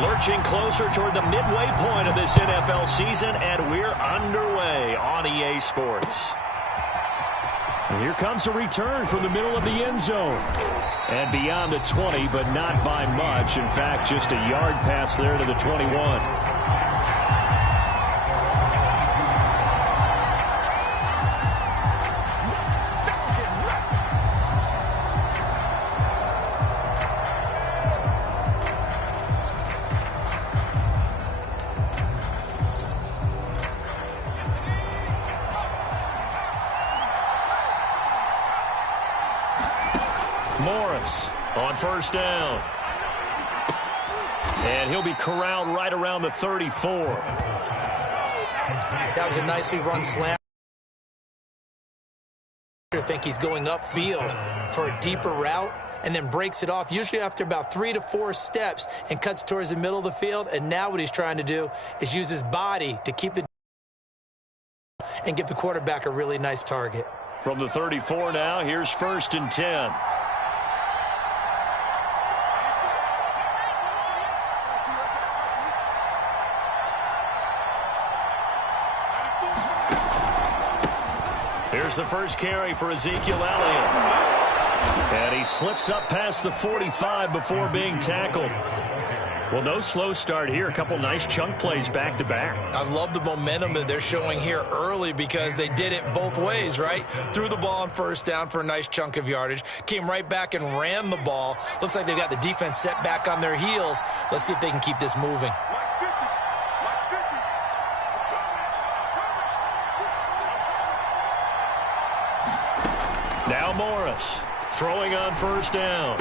Lurching closer toward the midway point of this NFL season, and we're underway on EA Sports. And here comes a return from the middle of the end zone. And beyond the 20, but not by much. In fact, just a yard pass there to the 21. Morris on first down. And he'll be corralled right around the 34. That was a nicely run slam. I think he's going upfield for a deeper route and then breaks it off, usually after about 3 to 4 steps, and cuts towards the middle of the field. And now what he's trying to do is use his body to keep the and give the quarterback a really nice target. From the 34 now, here's 1st and 10. Here's the first carry for Ezekiel Elliott. And he slips up past the 45 before being tackled. Well, no slow start here. A couple nice chunk plays back-to-back. I love the momentum that they're showing here early because they did it both ways, right? Threw the ball on first down for a nice chunk of yardage. Came right back and ran the ball. Looks like they've got the defense set back on their heels. Let's see if they can keep this moving. Now Morris throwing on first down.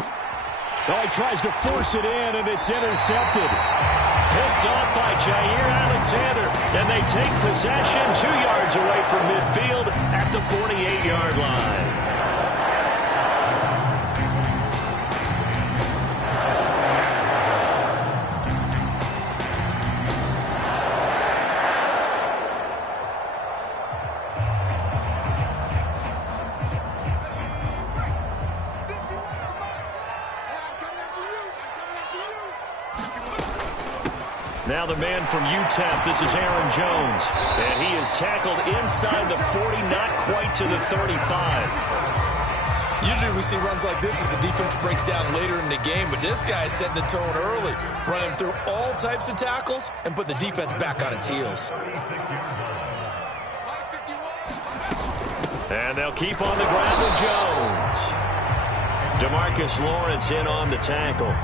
Oh, he tries to force it in, and it's intercepted. Picked off by Jair Alexander, and they take possession 2 yards away from midfield at the 48-yard line. Now the man from UTEP, this is Aaron Jones. And he is tackled inside the 40, not quite to the 35. Usually we see runs like this as the defense breaks down later in the game, but this guy is setting the tone early, running through all types of tackles and put the defense back on its heels. And they'll keep on the ground with Jones. DeMarcus Lawrence in on the tackle.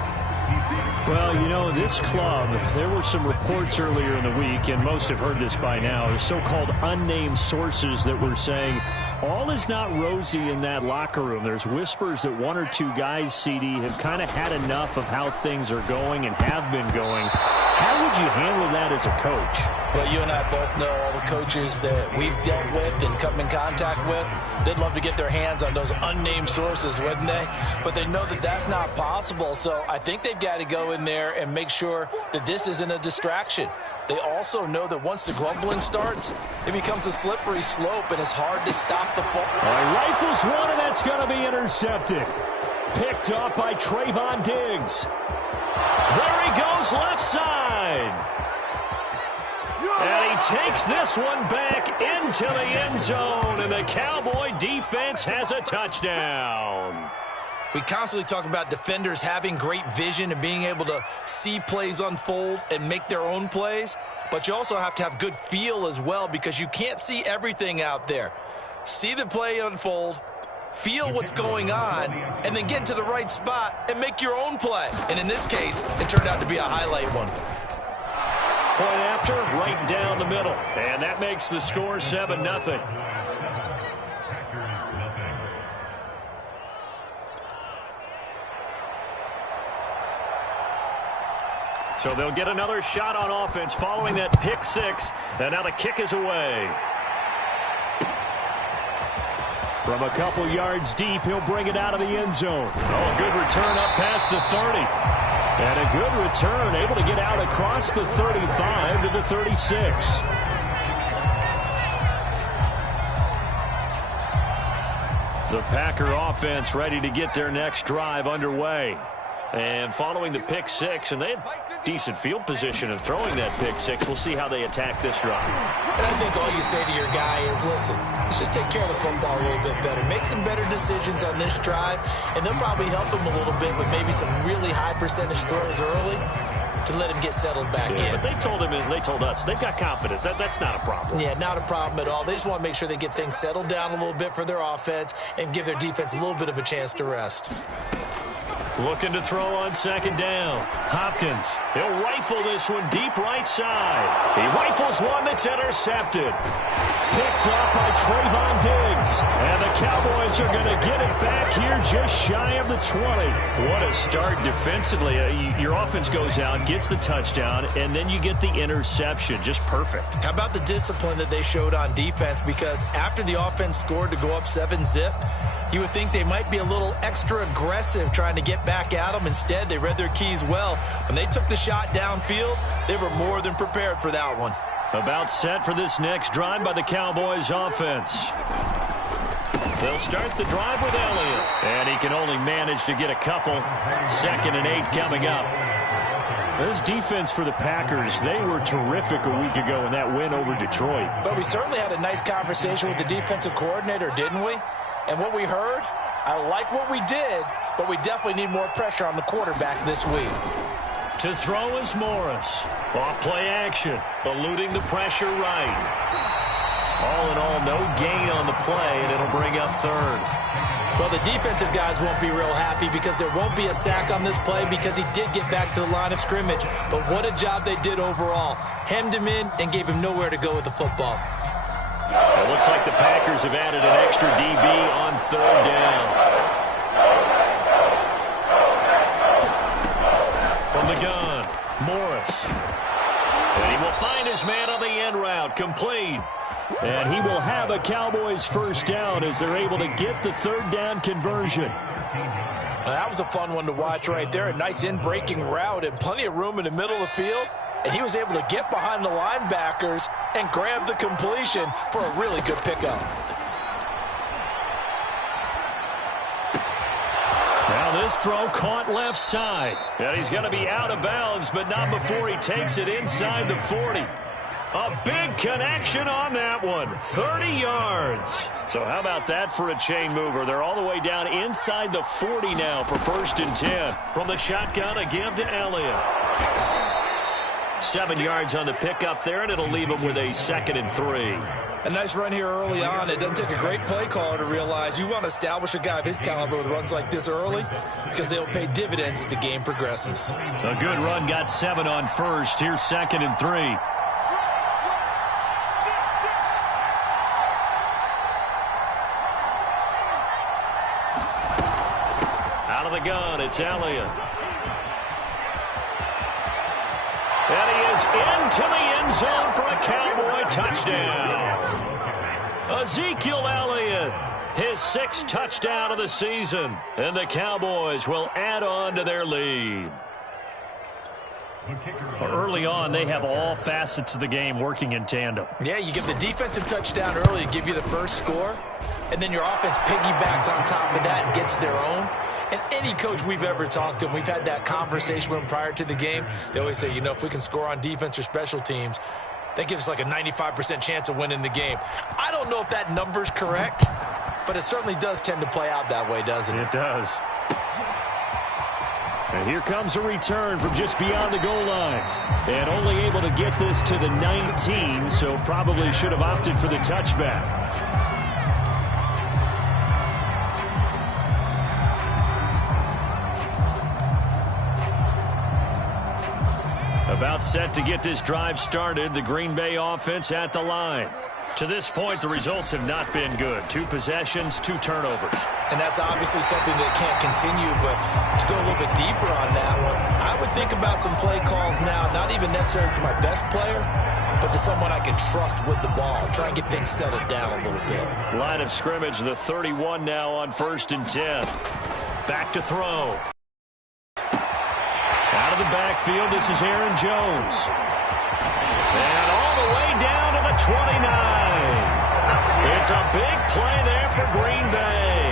Well, you know, this club, there were some reports earlier in the week, and most have heard this by now, so-called unnamed sources that were saying all is not rosy in that locker room. There's whispers that 1 or 2 guys, CD, have kind of had enough of how things are going and have been going. How would you handle that as a coach? Well, you and I both know all the coaches that we've dealt with and come in contact with. They'd love to get their hands on those unnamed sources, wouldn't they? But they know that that's not possible, so I think they've got to go in there and make sure that this isn't a distraction. They also know that once the grumbling starts, it becomes a slippery slope, and it's hard to stop the fall. Rifles one, and that's going to be intercepted. Picked up by Trayvon Diggs. There he goes left side. And he takes this one back into the end zone, and the Cowboy defense has a touchdown. We constantly talk about defenders having great vision and being able to see plays unfold and make their own plays, but you also have to have good feel as well because you can't see everything out there. See the play unfold, feel what's going on, and then get to the right spot and make your own play. And in this case, it turned out to be a highlight one. Point after, right down the middle. And that makes the score 7-0. So they'll get another shot on offense following that pick six. And now the kick is away. From a couple yards deep, he'll bring it out of the end zone. Oh, a good return up past the 30. And a good return, able to get out across the 35 to the 36. The Packer offense ready to get their next drive underway. And following the pick six, and they had decent field position in throwing that pick six. We'll see how they attack this drive. And I think all you say to your guy is, listen, let's just take care of the football a little bit better. Make some better decisions on this drive, and they'll probably help him a little bit with maybe some really high percentage throws early to let him get settled back in. But they told him, and they told us, they've got confidence. That's not a problem. Yeah, not a problem at all. They just want to make sure they get things settled down a little bit for their offense and give their defense a little bit of a chance to rest. Looking to throw on second down. Hopkins, he'll rifle this one deep right side. He rifles one that's intercepted. Picked up by Trayvon Diggs. And the Cowboys are going to get it back here just shy of the 20. What a start defensively. Your offense goes out, gets the touchdown, and then you get the interception. Just perfect. How about the discipline that they showed on defense? Because after the offense scored to go up 7-zip, you would think they might be a little extra aggressive trying to get back at them. Instead, they read their keys well. When they took the shot downfield, they were more than prepared for that one. About set for this next drive by the Cowboys offense. They'll start the drive with Elliott. And he can only manage to get a couple. 2nd and 8 coming up. This defense for the Packers, they were terrific a week ago in that win over Detroit. But we certainly had a nice conversation with the defensive coordinator, didn't we? And what we heard, I like what we did, but we definitely need more pressure on the quarterback this week. To throw is Morris. Off play action, eluding the pressure right. All in all, no gain on the play, and it'll bring up 3rd. Well, the defensive guys won't be real happy because there won't be a sack on this play because he did get back to the line of scrimmage. But what a job they did overall. Hemmed him in and gave him nowhere to go with the football. It looks like the Packers have added an extra DB on 3rd down. From the gun, Morris. And he will find his man on the end route, complete. And he will have a Cowboys first down as they're able to get the 3rd down conversion. Well, that was a fun one to watch right there. A nice in-breaking route and plenty of room in the middle of the field. And he was able to get behind the linebackers and grab the completion for a really good pickup. Now this throw caught left side. And he's going to be out of bounds, but not before he takes it inside the 40. A big connection on that one. 30 yards. So how about that for a chain mover? They're all the way down inside the 40 now for 1st and 10. From the shotgun, a give to Elliott. 7 yards on the pickup there, and it'll leave him with a 2nd and 3. A nice run here early on. It doesn't take a great play caller to realize you want to establish a guy of his caliber with runs like this early because they'll pay dividends as the game progresses. A good run, got 7 on 1st. Here's 2nd and 3. Out of the gun, it's Elliott. And he is into the end zone for a Cowboy touchdown. Ezekiel Elliott, his 6th touchdown of the season. And the Cowboys will add on to their lead. Early on, they have all facets of the game working in tandem. Yeah, you give the defensive touchdown early, give you the first score, and then your offense piggybacks on top of that and gets their own. And any coach we've ever talked to, we've had that conversation with them prior to the game, they always say, you know, if we can score on defense or special teams, that gives us like a 95% chance of winning the game. I don't know if that number's correct, but it certainly does tend to play out that way, doesn't it? It does. And here comes a return from just beyond the goal line. And only able to get this to the 19, so probably should have opted for the touchback. About set to get this drive started, the Green Bay offense at the line. To this point, the results have not been good. 2 possessions, 2 turnovers. And that's obviously something that can't continue, but to go a little bit deeper on that one, I would think about some play calls now, not even necessarily to my best player, but to someone I can trust with the ball. Try and get things settled down a little bit. Line of scrimmage, the 31 now on 1st and 10. Back to throw. Out of the backfield, this is Aaron Jones. And all the way down to the 29. It's a big play there for Green Bay.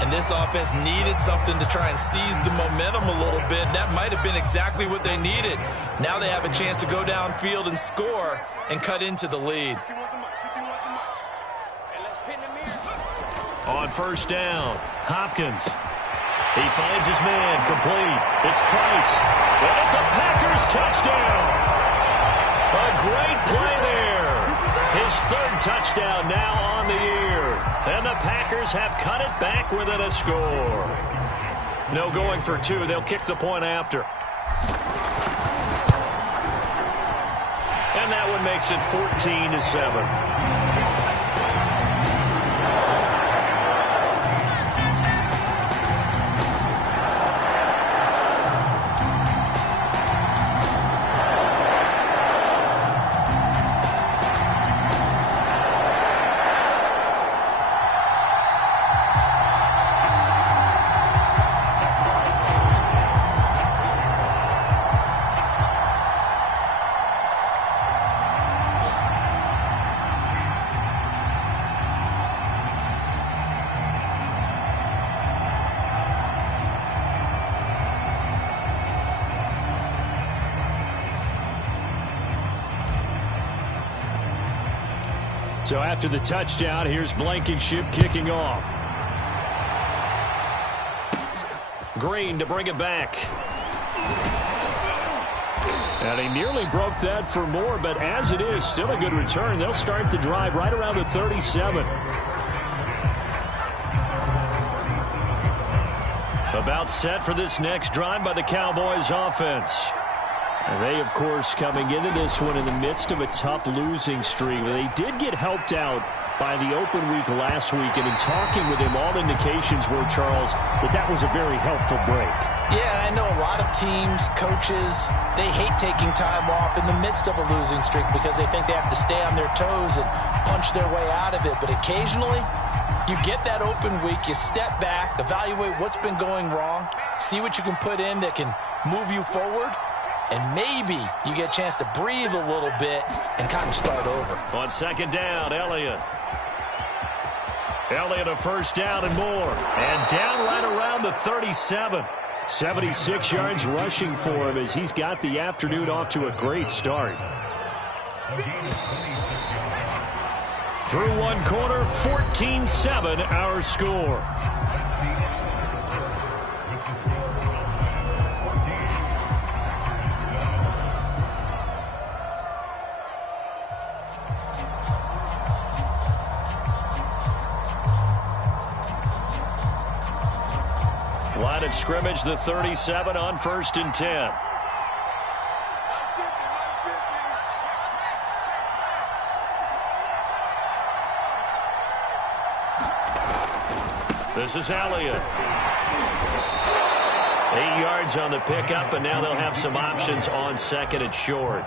And this offense needed something to try and seize the momentum a little bit. That might have been exactly what they needed. Now they have a chance to go downfield and score and cut into the lead. On first down, Hopkins. He finds his man, complete. It's Price. And it's a Packers touchdown. A great play there. His third touchdown now on the year. And the Packers have cut it back within a score. No going for two. They'll kick the point after. And that one makes it 14-7. So after the touchdown, here's Blankenship kicking off. Green to bring it back. And he nearly broke that for more, but as it is, still a good return. They'll start the drive right around the 37. About set for this next drive by the Cowboys offense. And they, of course, coming into this one in the midst of a tough losing streak. They did get helped out by the open week last week, and in talking with him, all indications were, Charles, that was a very helpful break. Yeah, I know a lot of teams, coaches, they hate taking time off in the midst of a losing streak because they think they have to stay on their toes and punch their way out of it. But occasionally, you get that open week, you step back, evaluate what's been going wrong, see what you can put in that can move you forward, and maybe you get a chance to breathe a little bit and kind of start over. On second down, Elliott. Elliott a first down and more. And down right around the 37. 76 yards rushing for him as he's got the afternoon off to a great start. Through one quarter, 14-7 our score. Line of scrimmage, the 37 on 1st and 10. This is Elliott. 8 yards on the pickup, and now they'll have some options on second and short.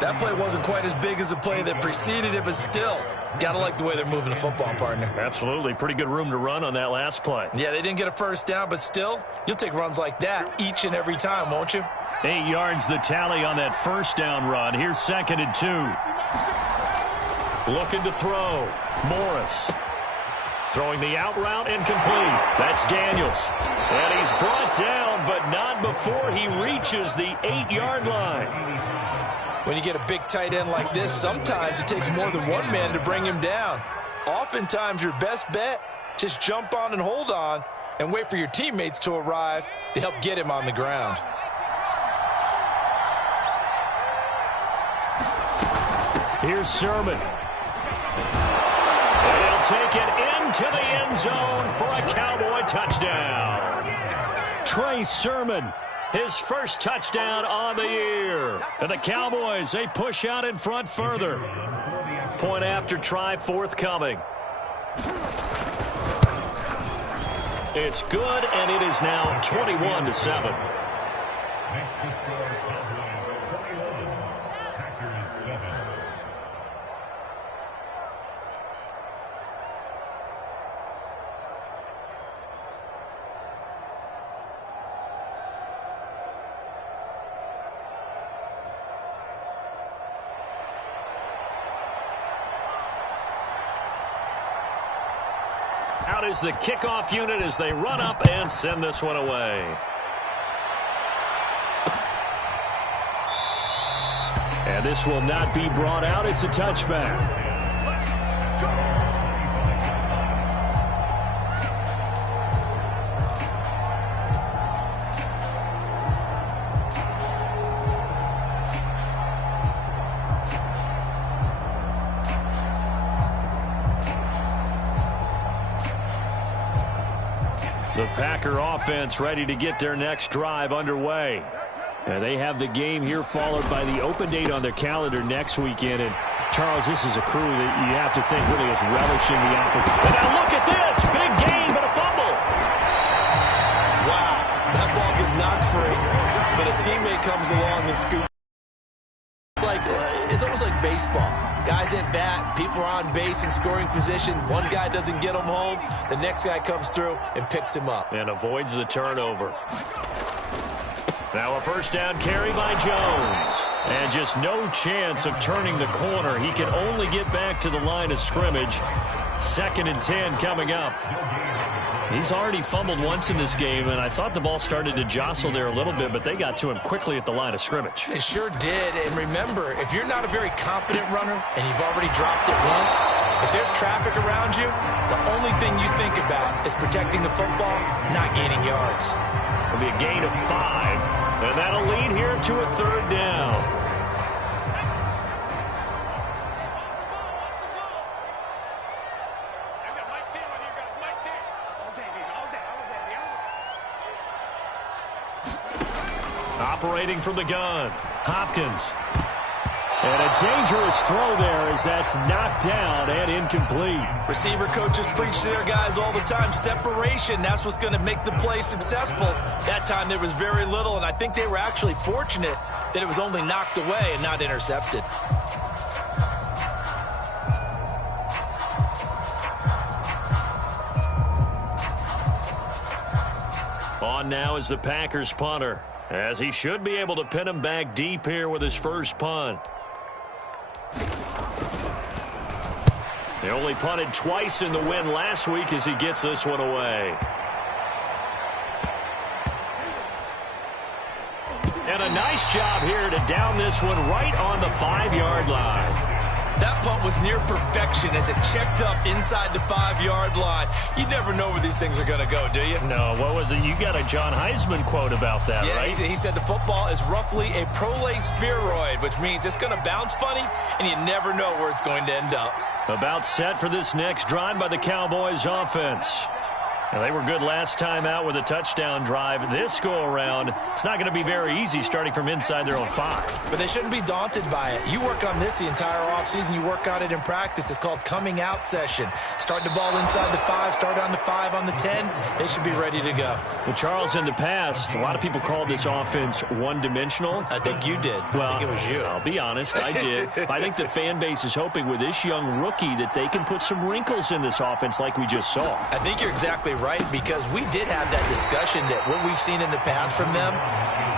That play wasn't quite as big as the play that preceded it, but still, gotta like the way they're moving the football, partner. Absolutely. Pretty good room to run on that last play. Yeah, they didn't get a first down, but still, you'll take runs like that each and every time, won't you? 8 yards the tally on that first down run. Here's 2nd and 2. Looking to throw. Morris. Throwing the out route and complete. That's Daniels. And he's brought down, but not before he reaches the 8-yard line. When you get a big tight end like this, sometimes it takes more than one man to bring him down. Oftentimes, your best bet, just jump on and hold on and wait for your teammates to arrive to help get him on the ground. Here's Sermon. And he'll take it into the end zone for a Cowboy touchdown. Trey Sermon. His first touchdown on the year. And the Cowboys, they push out in front further. Point after try forthcoming. It's good, and it is now 21-7. is the kickoff unit as they run up and send this one away. And this will not be brought out. It's a touchback. The Packer offense ready to get their next drive underway. And they have the game here followed by the open date on their calendar next weekend. And, Charles, this is a crew that you have to think really is relishing the opportunity. And now look at this. Big gain, but a fumble. Wow. That ball gets knocked free, but a teammate comes along and scoops. It's almost like baseball. Guys at bat, people are on base in scoring position. One guy doesn't get him home. The next guy comes through and picks him up. And avoids the turnover. Now a first down carry by Jones. And just no chance of turning the corner. He can only get back to the line of scrimmage. 2nd and 10 coming up. He's already fumbled once in this game, and I thought the ball started to jostle there a little bit, but they got to him quickly at the line of scrimmage. They sure did. And remember, if you're not a very confident runner and you've already dropped it once, if there's traffic around you, the only thing you think about is protecting the football, not gaining yards. It'll be a gain of 5, and that'll lead here to a 3rd down. Operating from the gun, Hopkins. And a dangerous throw there as that's knocked down and incomplete. Receiver coaches preach to their guys all the time. Separation, that's what's going to make the play successful. That time there was very little, and I think they were actually fortunate that it was only knocked away and not intercepted. On now is the Packers punter, as he should be able to pin him back deep here with his first punt. They only punted twice in the win last week as he gets this one away. And a nice job here to down this one right on the 5-yard line. That punt was near perfection as it checked up inside the 5-yard line. You never know where these things are going to go, do you? No, what was it? You got a John Heisman quote about that, yeah, right? He said the football is roughly a prolate spheroid, which means it's going to bounce funny, and you never know where it's going to end up. About set for this next drive by the Cowboys offense. And they were good last time out with a touchdown drive. This go-around, it's not going to be very easy starting from inside their own 5. But they shouldn't be daunted by it. You work on this the entire offseason. You work on it in practice. It's called coming out session. Start the ball inside the 5, start on the 5, on the 10. They should be ready to go. Well, Charles, in the past, a lot of people called this offense one-dimensional. I think you did. Well, I think it was you. I'll be honest, I did. I think the fan base is hoping with this young rookie that they can put some wrinkles in this offense like we just saw. I think you're exactly right, because we did have that discussion that what we've seen in the past from them,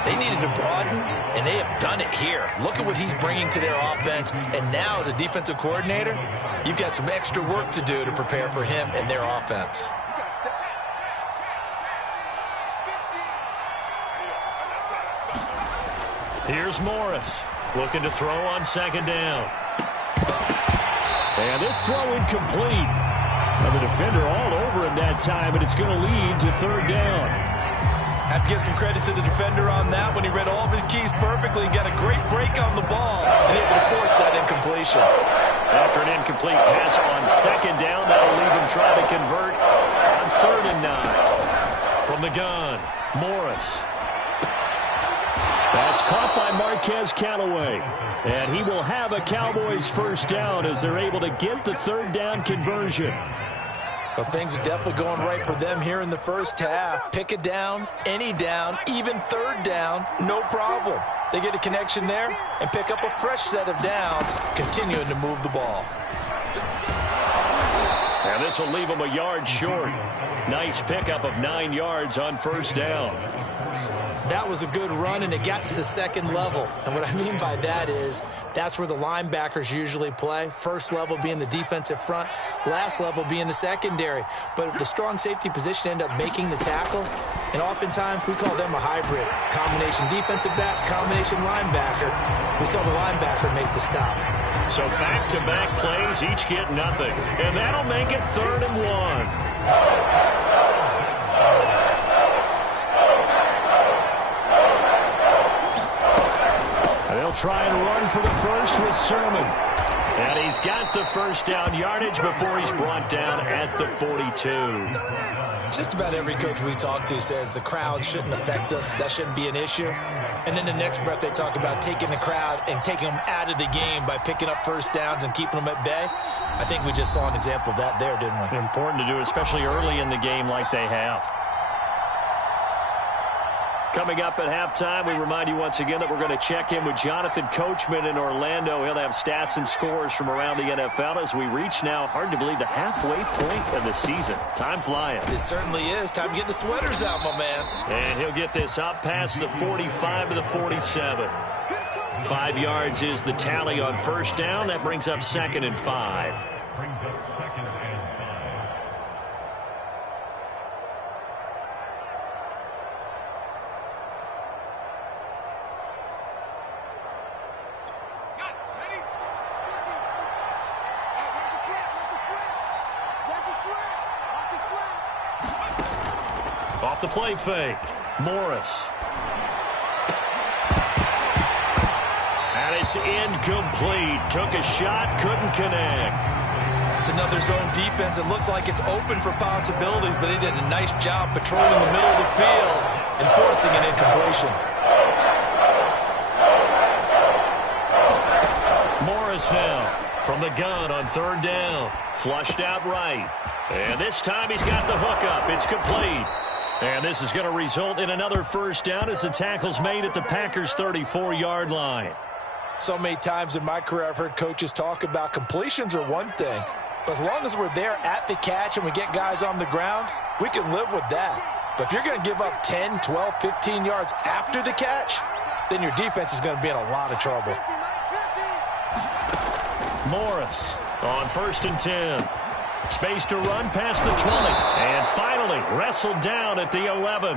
they needed to broaden, and they have done it here. Look at what he's bringing to their offense, and now as a defensive coordinator, you've got some extra work to do to prepare for him and their offense. Here's Morris looking to throw on 2nd down. And this throw incomplete. Now the defender all over him that time, and it's going to lead to 3rd down. Have to give some credit to the defender on that when he read all of his keys perfectly and got a great break on the ball and able to force that incompletion. After an incomplete pass on 2nd down, that'll leave him trying to convert on 3rd and 9. From the gun, Morris. That's caught by Marquez Callaway. And he will have a Cowboys first down as they're able to get the 3rd down conversion. Well, things are definitely going right for them here in the first half. Pick a down, any down, even 3rd down, no problem. They get a connection there and pick up a fresh set of downs, continuing to move the ball. And this will leave them a yard short. Nice pickup of 9 yards on 1st down. That was a good run, and it got to the second level. And what I mean by that is that's where the linebackers usually play. First level being the defensive front, last level being the secondary. But the strong safety position ended up making the tackle, and oftentimes we call them a hybrid. Combination defensive back, combination linebacker. We saw the linebacker make the stop. So back-to-back plays, each get nothing. And that'll make it 3rd and 1. They'll try and run for the first with Sermon. And he's got the first down yardage before he's brought down at the 42. Just about every coach we talk to says the crowd shouldn't affect us. That shouldn't be an issue. And then the next breath they talk about taking the crowd and taking them out of the game by picking up first downs and keeping them at bay. I think we just saw an example of that there, didn't we? Important to do, especially early in the game like they have. Coming up at halftime, we remind you once again that we're going to check in with Jonathan Coachman in Orlando. He'll have stats and scores from around the NFL as we reach now, hard to believe, the halfway point of the season. Time flying. It certainly is. Time to get the sweaters out, my man. And he'll get this up past the 45 to the 47. 5 yards is the tally on first down. That brings up 2nd and 5. Off the play fake, Morris. And it's incomplete. Took a shot, couldn't connect. It's another zone defense. It looks like it's open for possibilities, but they did a nice job patrolling the middle of the field and forcing an incompletion. Morris now from the gun on 3rd down. Flushed out right. And this time he's got the hook up. It's complete. And this is going to result in another first down as the tackle's made at the Packers' 34-yard line. So many times in my career I've heard coaches talk about completions are one thing, but as long as we're there at the catch and we get guys on the ground, we can live with that. But if you're going to give up 10, 12, 15 yards after the catch, then your defense is going to be in a lot of trouble. Morris on 1st and 10. Space to run past the 20. And finally wrestled down at the 11.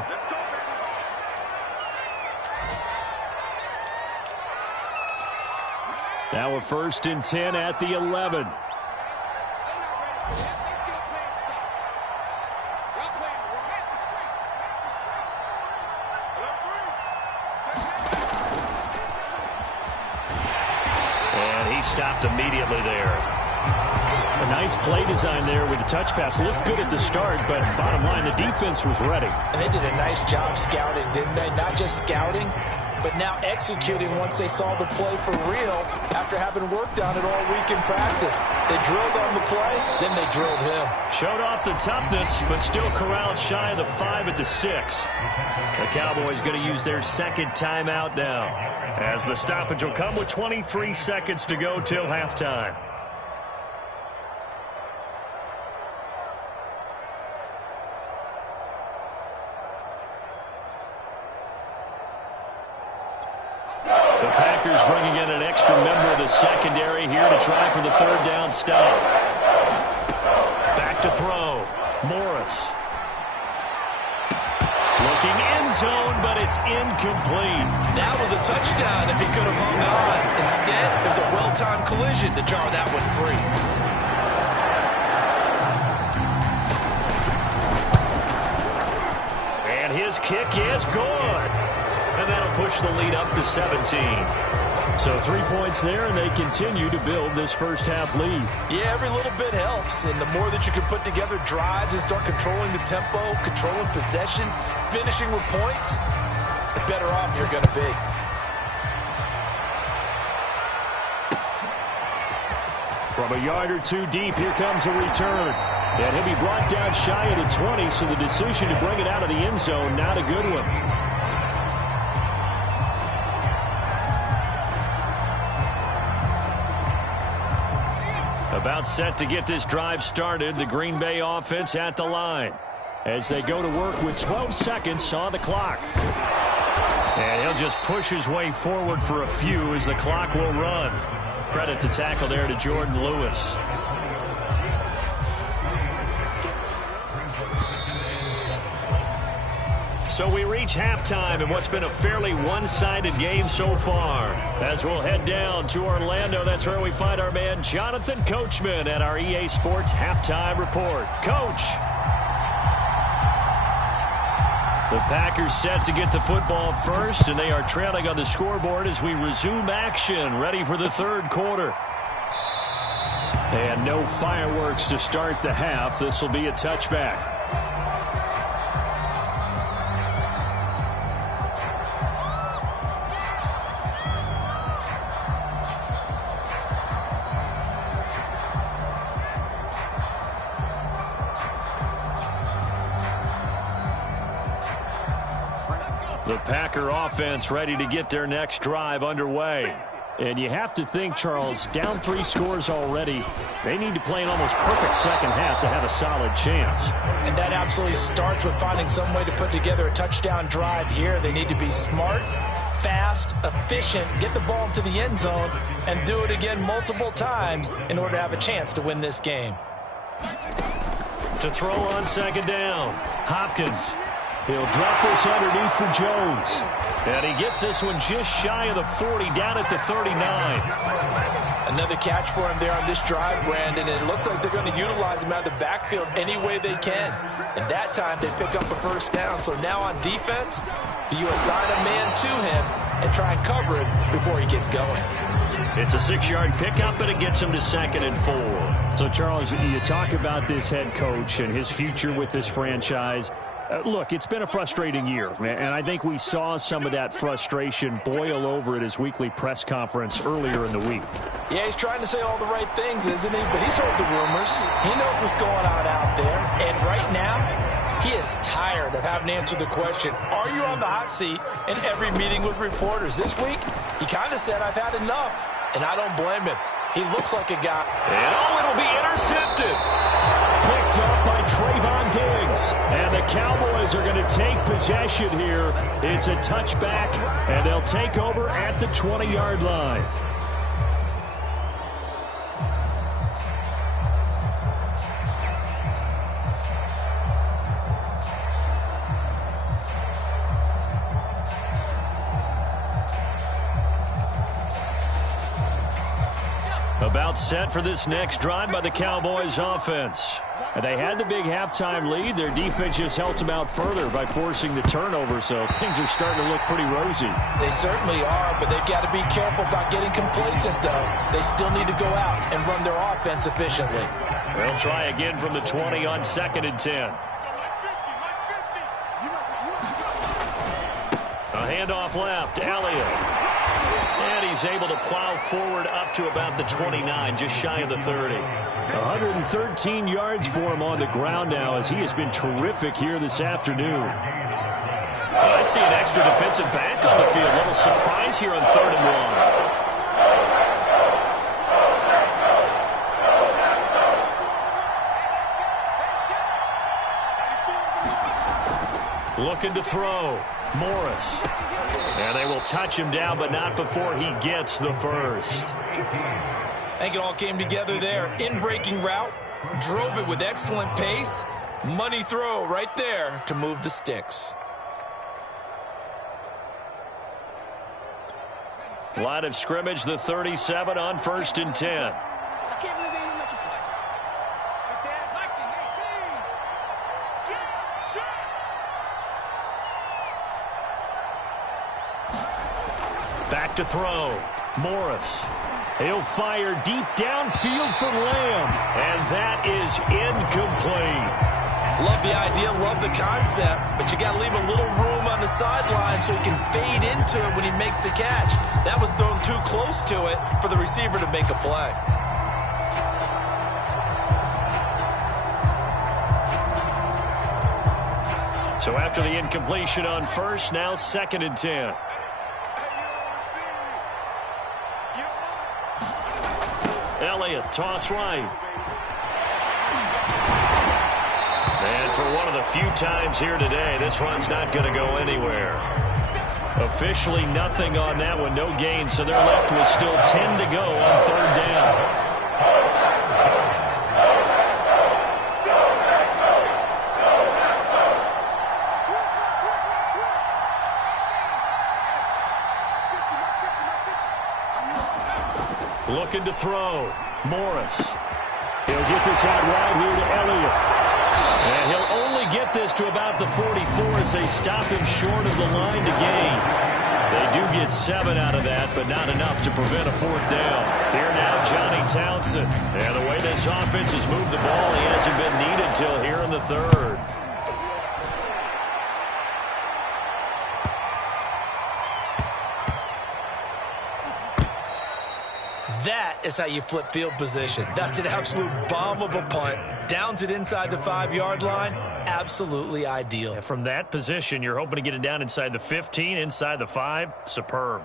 Now a 1st and 10 at the 11. And he stopped immediately there. A nice play design there with the touch pass. Looked good at the start, but bottom line, the defense was ready. And they did a nice job scouting, didn't they? Not just scouting, but now executing once they saw the play for real after having worked on it all week in practice. They drilled on the play, then they drilled him. Showed off the toughness, but still corralled shy of the 5 at the 6. The Cowboys going to use their 2nd timeout now, as the stoppage will come with 23 seconds to go till halftime. Packers bringing in an extra member of the secondary here to try for the 3rd down stop. Back to throw. Morris. Looking end zone, but it's incomplete. That was a touchdown if he could have hung on. Instead, it was a well-timed collision to jar that one free. And his kick is good. And that'll push the lead up to 17. So 3 points there, and they continue to build this first half lead. Yeah, every little bit helps. And the more that you can put together drives and start controlling the tempo, controlling possession, finishing with points, the better off you're going to be. From a yard or two deep, here comes a return. And he'll be brought down shy of the 20, so the decision to bring it out of the end zone, not a good one. About set to get this drive started, the Green Bay offense at the line as they go to work with 12 seconds on the clock. And he'll just push his way forward for a few as the clock will run. Credit the tackle there to Jordan Lewis. So we reach halftime in what's been a fairly one-sided game so far. As we'll head down to Orlando, that's where we find our man Jonathan Coachman at our EA Sports Halftime Report. Coach. The Packers set to get the football first, and they are trailing on the scoreboard as we resume action, ready for the third quarter. And no fireworks to start the half. This will be a touchback. The Packer offense ready to get their next drive underway. And you have to think, Charles, down 3 scores already. They need to play an almost perfect second half to have a solid chance. And that absolutely starts with finding some way to put together a touchdown drive here. They need to be smart, fast, efficient, get the ball into the end zone, and do it again multiple times in order to have a chance to win this game. To throw on second down, Hopkins. He'll drop this underneath for Jones. And he gets this one just shy of the 40, down at the 39. Another catch for him there on this drive, Brandon. And it looks like they're going to utilize him out of the backfield any way they can. And that time they pick up a first down. So now on defense, you assign a man to him and try and cover it before he gets going. It's a 6-yard pickup, and it gets him to 2nd and 4. So, Charles, you talk about this head coach and his future with this franchise. Look, it's been a frustrating year, and I think we saw some of that frustration boil over at his weekly press conference earlier in the week. Yeah, he's trying to say all the right things, isn't he? But he's heard the rumors. He knows what's going on out there. And right now, he is tired of having to answer the question, are you on the hot seat in every meeting with reporters? This week, he kind of said, I've had enough. And I don't blame him. He looks like a guy. And it'll be intercepted. Picked up by Trayvon Diggs. And the Cowboys are going to take possession here. It's a touchback, and they'll take over at the 20-yard line. About set for this next drive by the Cowboys offense. They had the big halftime lead. Their defense just helped them out further by forcing the turnover, so things are starting to look pretty rosy. They certainly are, but they've got to be careful about getting complacent, though. They still need to go out and run their offense efficiently. They'll try again from the 20 on 2nd and 10. A handoff left, Elliott. And he's able to plow forward up to about the 29, just shy of the 30. 113 yards for him on the ground now, as he has been terrific here this afternoon. I see an extra defensive back on the field. A little surprise here on 3rd and 1. Looking to throw. Morris. And they will touch him down, but not before he gets the first. I think it all came together there. In-breaking route. Drove it with excellent pace. Money throw right there to move the sticks. Line of scrimmage, the 37 on 1st and 10. Back to throw. Morris. He'll fire deep downfield for Lamb. And that is incomplete. Love the idea, love the concept, but you got to leave a little room on the sideline so he can fade into it when he makes the catch. That was thrown too close to it for the receiver to make a play. So after the incompletion on 1st, now 2nd and 10. Elliott, toss right. And for one of the few times here today, this run's not going to go anywhere. A Officially nothing on that one, no gain, so they're left with still 10 to go on third down. Looking to throw. Morris. He'll get this out right here to Elliott. And he'll only get this to about the 44 as they stop him short of the line to gain. They do get 7 out of that, but not enough to prevent a fourth down. Here now, Johnny Townsend. And the way this offense has moved the ball, he hasn't been needed till here in the third. That is how you flip field position. That's an absolute bomb of a punt. Downs it inside the 5-yard line. Absolutely ideal. And from that position, you're hoping to get it down inside the 15, inside the 5. Superb.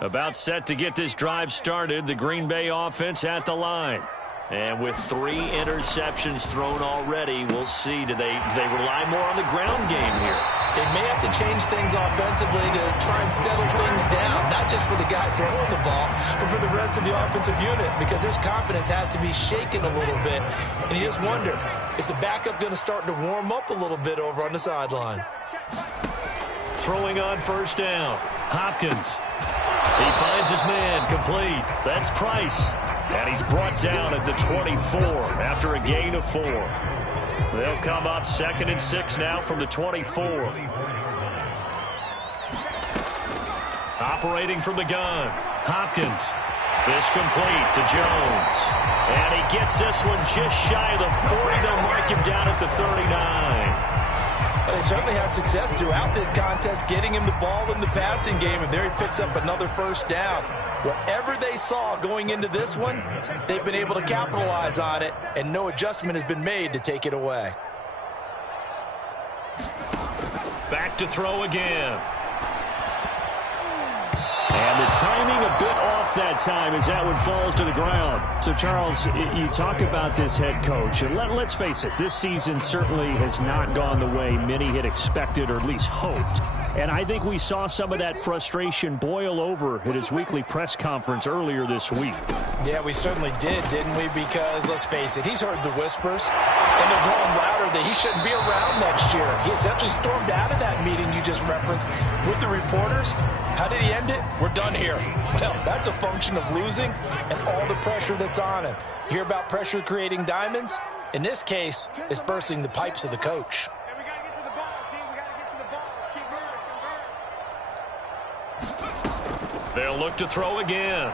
About set to get this drive started. The Green Bay offense at the line. And with 3 interceptions thrown already, we'll see. Do they rely more on the ground game here? They may have to change things offensively to try and settle things down, not just for the guy throwing the ball, but for the rest of the offensive unit, because their confidence has to be shaken a little bit. And you just wonder, is the backup going to start to warm up a little bit over on the sideline? Throwing on first down. Hopkins. He finds his man, complete. That's Price. And he's brought down at the 24 after a gain of 4. They'll come up 2nd and 6 now from the 24. Operating from the gun. Hopkins. This complete to Jones. And he gets this one just shy of the 40. They'll mark him down at the 39. They certainly had success throughout this contest getting him the ball in the passing game, and there he picks up another first down. Whatever they saw going into this one, they've been able to capitalize on it, and no adjustment has been made to take it away. Back to throw again. And the timing a bit off that time as that one falls to the ground. So, Charles, you talk about this head coach, and let's face it, this season certainly has not gone the way many had expected or at least hoped. And I think we saw some of that frustration boil over at his weekly press conference earlier this week. Yeah, we certainly did, didn't we? Because, let's face it, he's heard the whispers, and they're growing louder that he shouldn't be around next year. He essentially stormed out of that meeting you just referenced with the reporters. How did he end it? We're done here. Well, that's a function of losing and all the pressure that's on him. You hear about pressure creating diamonds? In this case, it's bursting the pipes of the coach. They'll look to throw again.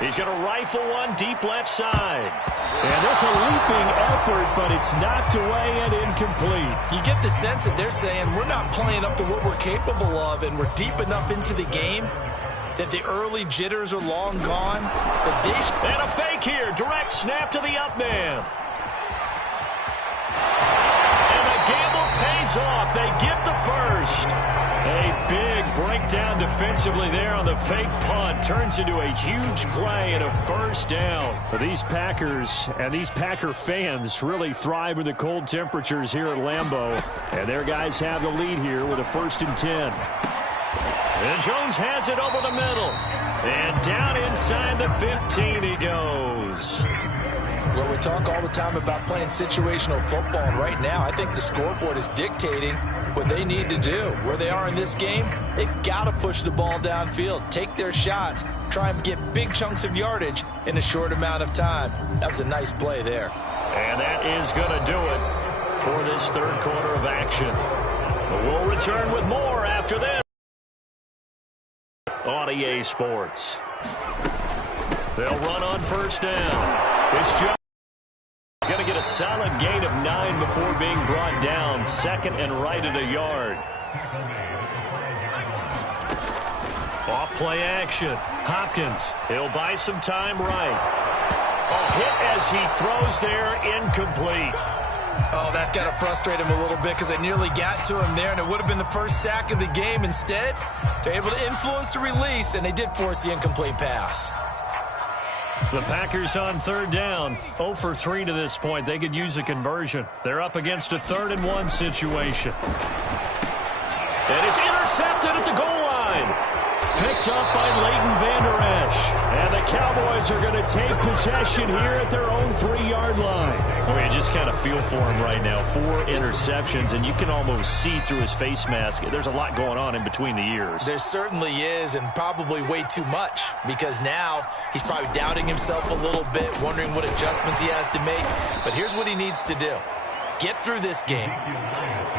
He's going to rifle one deep left side. And there's a leaping effort, but it's knocked away and incomplete. You get the sense that they're saying we're not playing up to what we're capable of, and we're deep enough into the game that the early jitters are long gone. And a fake here. Direct snap to the up man. And the gamble pays off. They get the first. A big breakdown defensively there on the fake punt. Turns into a huge play and a first down. These Packers and these Packer fans really thrive in the cold temperatures here at Lambeau. And their guys have the lead here with a 1st and 10. And Jones has it over the middle. And down inside the 15 he goes. Well, we talk all the time about playing situational football. Right now, I think the scoreboard is dictating what they need to do. Where they are in this game, they've got to push the ball downfield, take their shots, try and get big chunks of yardage in a short amount of time. That was a nice play there. And that is going to do it for this third quarter of action. We'll return with more after this on EA Sports. They'll run on first down. It's Jones. Going to get a solid gain of 9 before being brought down. 2nd and right at a yard. Off play action. Hopkins. He'll buy some time right. A hit as he throws there. Incomplete. Oh, that's got to frustrate him a little bit because they nearly got to him there, and it would have been the first sack of the game. Instead, they're able to influence the release, and they did force the incomplete pass. The Packers on third down, 0 for 3 to this point. They could use a conversion. They're up against a 3rd and 1 situation. And it's intercepted at the goal line. Picked up by Leighton Vander Esch. And the Cowboys are going to take possession here at their own 3-yard line. Oh, you just kind of feel for him right now. 4 interceptions, and you can almost see through his face mask. There's a lot going on in between the ears. There certainly is, and probably way too much, because now he's probably doubting himself a little bit, wondering what adjustments he has to make. But here's what he needs to do. Get through this game,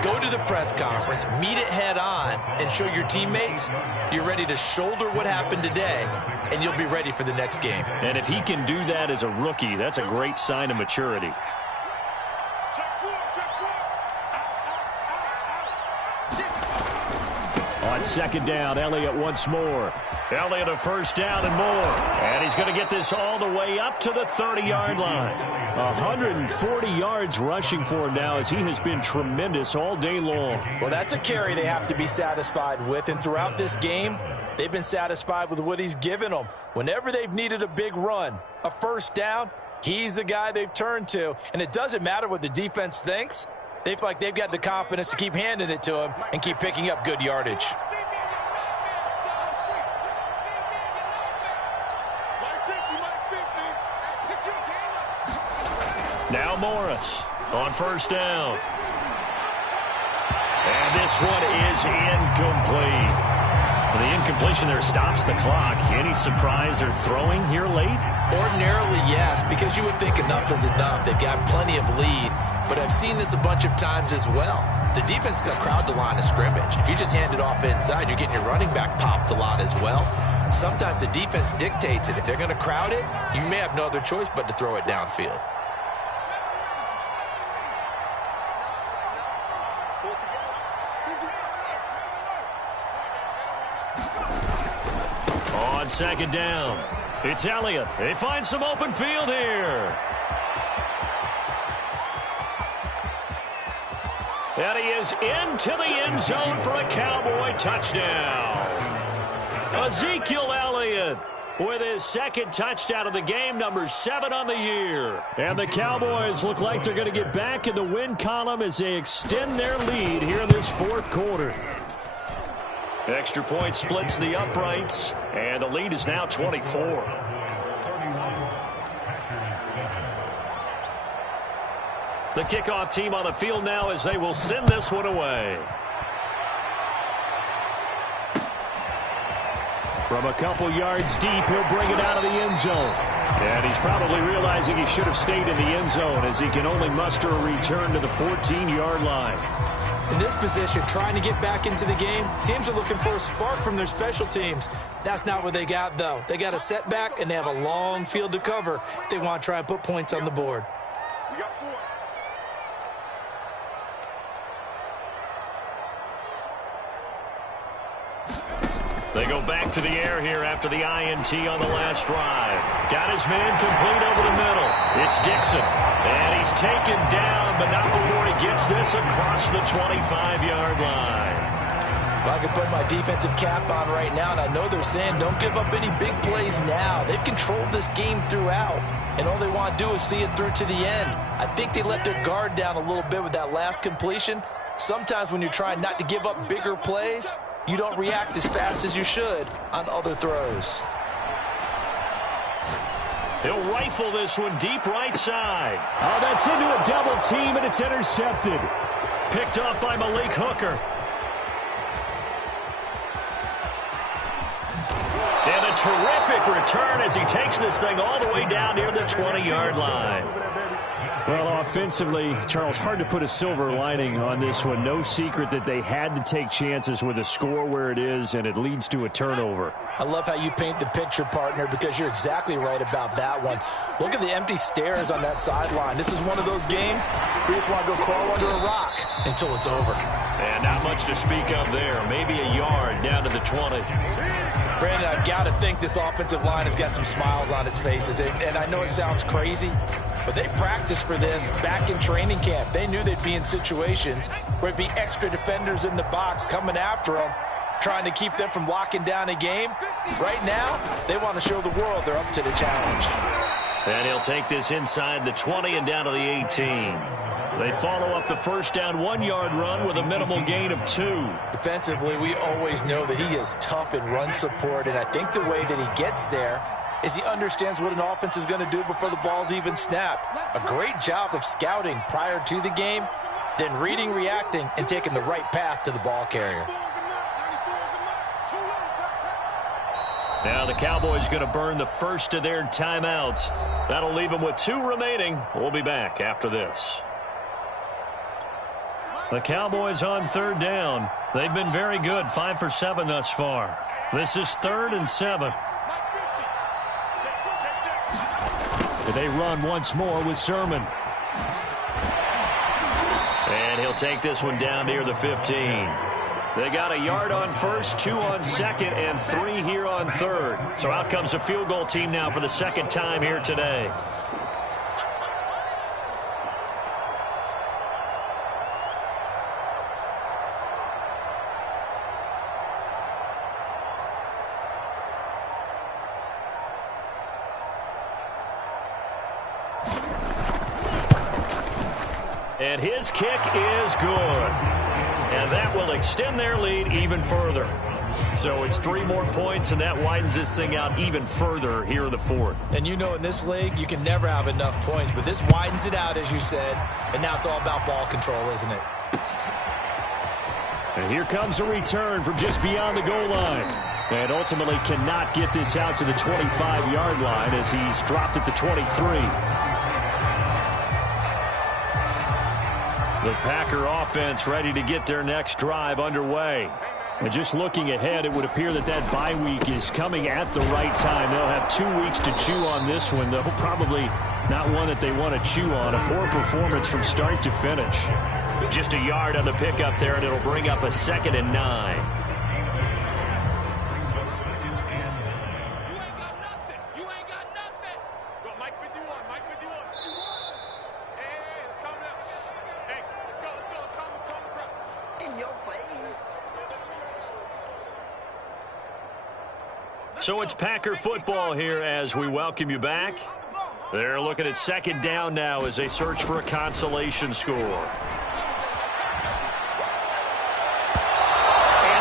go to the press conference, meet it head on, and show your teammates you're ready to shoulder what happened today, and you'll be ready for the next game. And if he can do that as a rookie, that's a great sign of maturity. On second down, Elliott once more. Elliott a first down and more. And he's going to get this all the way up to the 30-yard line. 140 yards rushing for him now, as he has been tremendous all day long. Well, that's a carry they have to be satisfied with. And throughout this game, they've been satisfied with what he's given them. Whenever they've needed a big run, a first down, he's the guy they've turned to. And it doesn't matter what the defense thinks. They feel like they've got the confidence to keep handing it to him and keep picking up good yardage. Now Morris on first down. And this one is incomplete. The incompletion there stops the clock. Any surprise they're throwing here late? Ordinarily, yes, because you would think enough is enough. They've got plenty of lead, but I've seen this a bunch of times as well. The defense is going to crowd the line of scrimmage. If you just hand it off inside, you're getting your running back popped a lot as well. Sometimes the defense dictates it. If they're going to crowd it, you may have no other choice but to throw it downfield. On second down, it's Elliott. They find some open field here. And he is into the end zone for a Cowboy touchdown. Ezekiel Elliott with his second touchdown of the game, number 7 on the year. And the Cowboys look like they're going to get back in the win column as they extend their lead here in this 4th quarter. Extra point splits the uprights, and the lead is now 24. The kickoff team on the field now as they will send this one away. From a couple yards deep, he'll bring it out of the end zone. And he's probably realizing he should have stayed in the end zone, as he can only muster a return to the 14-yard line. In this position, trying to get back into the game, teams are looking for a spark from their special teams. That's not what they got, though. They got a setback, and they have a long field to cover if they want to try and put points on the board. They go back to the air here after the INT on the last drive. Got his man complete over the middle. It's Dixon. And he's taken down, but not before he gets this across the 25-yard line. Well, I can put my defensive cap on right now, and I know they're saying don't give up any big plays now. They've controlled this game throughout, and all they want to do is see it through to the end. I think they let their guard down a little bit with that last completion. Sometimes when you're trying not to give up bigger plays, you don't react as fast as you should on other throws. He'll rifle this one deep right side. Oh, that's into a double team, and it's intercepted. Picked up by Malik Hooker. And a terrific return as he takes this thing all the way down near the 20-yard line. Well, offensively, Charles, hard to put a silver lining on this one. No secret that they had to take chances with a score where it is, and it leads to a turnover. I love how you paint the picture, partner, because you're exactly right about that one. Look at the empty stares on that sideline. This is one of those games where you just want to go crawl under a rock until it's over. And not much to speak of there. Maybe a yard down to the 20. Brandon, I've got to think this offensive line has got some smiles on its faces. And I know it sounds crazy, but they practiced for this back in training camp. They knew they'd be in situations where it'd be extra defenders in the box coming after them. trying to keep them from locking down a game. Right now, they want to show the world they're up to the challenge. And he'll take this inside the 20 and down to the 18. They follow up the first down 1-yard run with a minimal gain of 2. Defensively, we always know that he is tough in run support, and I think the way that he gets there is he understands what an offense is going to do before the ball's even snapped. A great job of scouting prior to the game, then reading, reacting, and taking the right path to the ball carrier. Now the Cowboys going to burn the first of their timeouts. That'll leave them with 2 remaining. We'll be back after this. The Cowboys on third down. They've been very good, 5 for 7 thus far. This is 3rd and 7. They run once more with Sermon. And he'll take this one down near the 15. They got a yard on first, 2 on second, and 3 here on third. So out comes a field goal team now for the second time here today. And his kick is good. And that will extend their lead even further. So it's 3 more points, and that widens this thing out even further here in the 4th. And you know in this league, you can never have enough points, but this widens it out, as you said, and now it's all about ball control, isn't it? And here comes a return from just beyond the goal line. And ultimately cannot get this out to the 25-yard line as he's dropped at the 23. The Packer offense ready to get their next drive underway. And just looking ahead, it would appear that that bye week is coming at the right time. They'll have 2 weeks to chew on this one, though probably not one that they want to chew on. A poor performance from start to finish. Just a yard on the pickup there, and it'll bring up a 2nd and 9. So it's Packer football here as we welcome you back. They're looking at 2nd down now as they search for a consolation score. And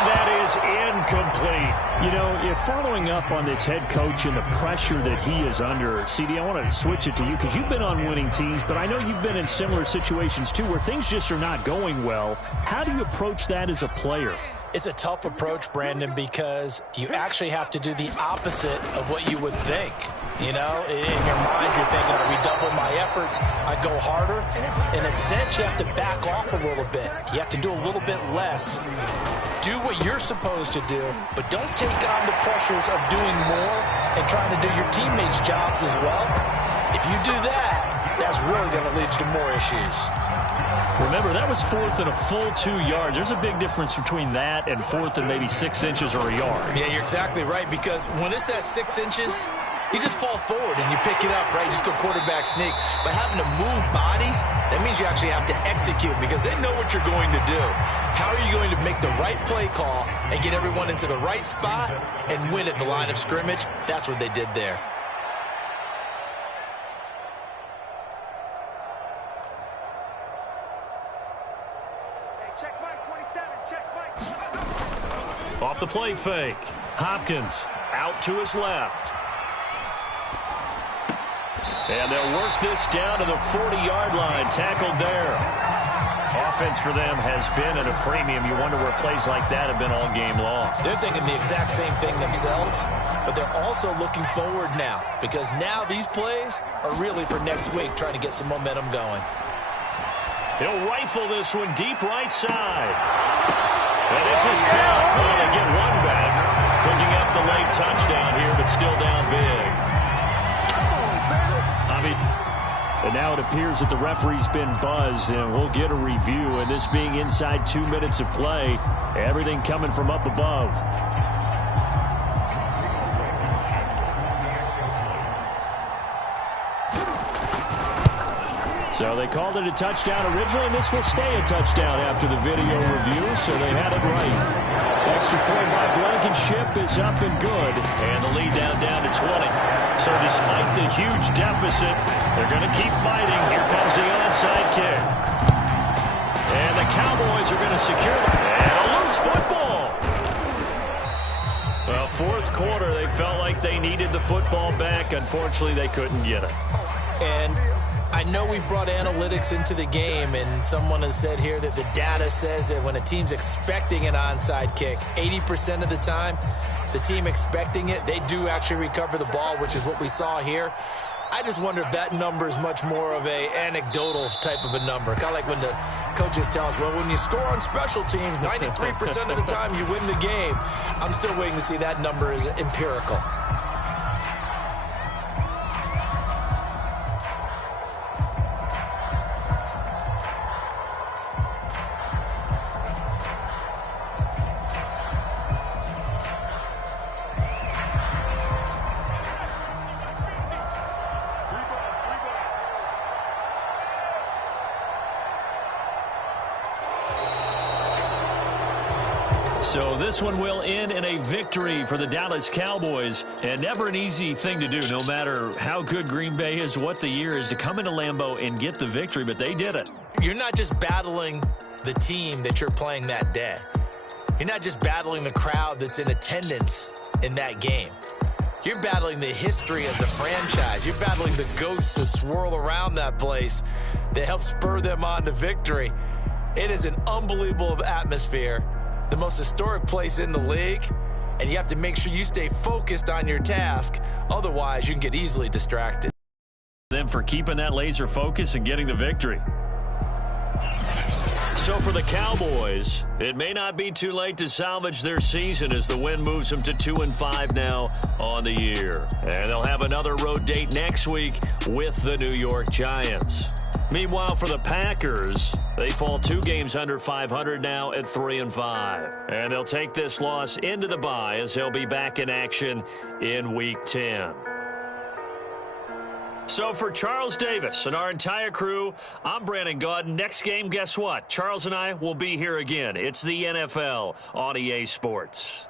that is incomplete. You know, if following up on this head coach and the pressure that he is under, CD, I want to switch it to you because you've been on winning teams, but I know you've been in similar situations too where things just are not going well. How do you approach that as a player? It's a tough approach, Brandon, because you actually have to do the opposite of what you would think. You know, in your mind, you're thinking, I redouble my efforts, I go harder. In a sense, you have to back off a little bit. You have to do a little bit less. Do what you're supposed to do, but don't take on the pressures of doing more and trying to do your teammates' jobs as well. If you do that, that's really going to lead you to more issues. Remember, that was 4th and a full 2 yards. There's a big difference between that and 4th and maybe 6 inches or a yard. Yeah, you're exactly right, because when it's that 6 inches, you just fall forward and you pick it up, right? You just go quarterback sneak. But having to move bodies, that means you actually have to execute because they know what you're going to do. How are you going to make the right play call and get everyone into the right spot and win at the line of scrimmage? That's what they did there. Off the play fake. Hopkins out to his left. And they'll work this down to the 40-yard line. Tackled there. Offense for them has been at a premium. You wonder where plays like that have been all game long. They're thinking the exact same thing themselves, but they're also looking forward now because now these plays are really for next week, trying to get some momentum going. He'll rifle this one deep right side. And this is caught. Well, they get one back. Picking up the late touchdown here, but still down big. And now it appears that the referee's been buzzed, and we'll get a review. And this being inside 2 minutes of play, everything coming from up above. So they called it a touchdown originally, and this will stay a touchdown after the video review, so they had it right. Extra point by Blankenship is up and good. And the lead down to 20. So despite the huge deficit, they're going to keep fighting. Here comes the onside kick. And the Cowboys are going to secure it. And a loose football. Well, fourth quarter, they felt like they needed the football back. Unfortunately, they couldn't get it. And I know we brought analytics into the game, and someone has said here that the data says that when a team's expecting an onside kick, 80% of the time, the team expecting it, they do actually recover the ball, which is what we saw here. I just wonder if that number is much more of a anecdotal type of a number. Kind of like when the coaches tell us, well, when you score on special teams, 93% of the time you win the game. I'm still waiting to see that number is empirical. So this one will end in a victory for the Dallas Cowboys. And never an easy thing to do, no matter how good Green Bay is, what the year is, to come into Lambeau and get the victory. But they did it. You're not just battling the team that you're playing that day. You're not just battling the crowd that's in attendance in that game. You're battling the history of the franchise. You're battling the ghosts that swirl around that place that help spur them on to victory. It is an unbelievable atmosphere. The most historic place in the league, and you have to make sure you stay focused on your task. Otherwise, you can get easily distracted. Them for keeping that laser focus and getting the victory. So for the Cowboys, it may not be too late to salvage their season as the win moves them to 2-5 now on the year. And they'll have another road date next week with the New York Giants. Meanwhile, for the Packers, they fall 2 games under 500 now at 3-5. And they'll take this loss into the bye as they'll be back in action in Week 10. So for Charles Davis and our entire crew, I'm Brandon Gaudin. Next game, guess what? Charles and I will be here again. It's the NFL on EA Sports.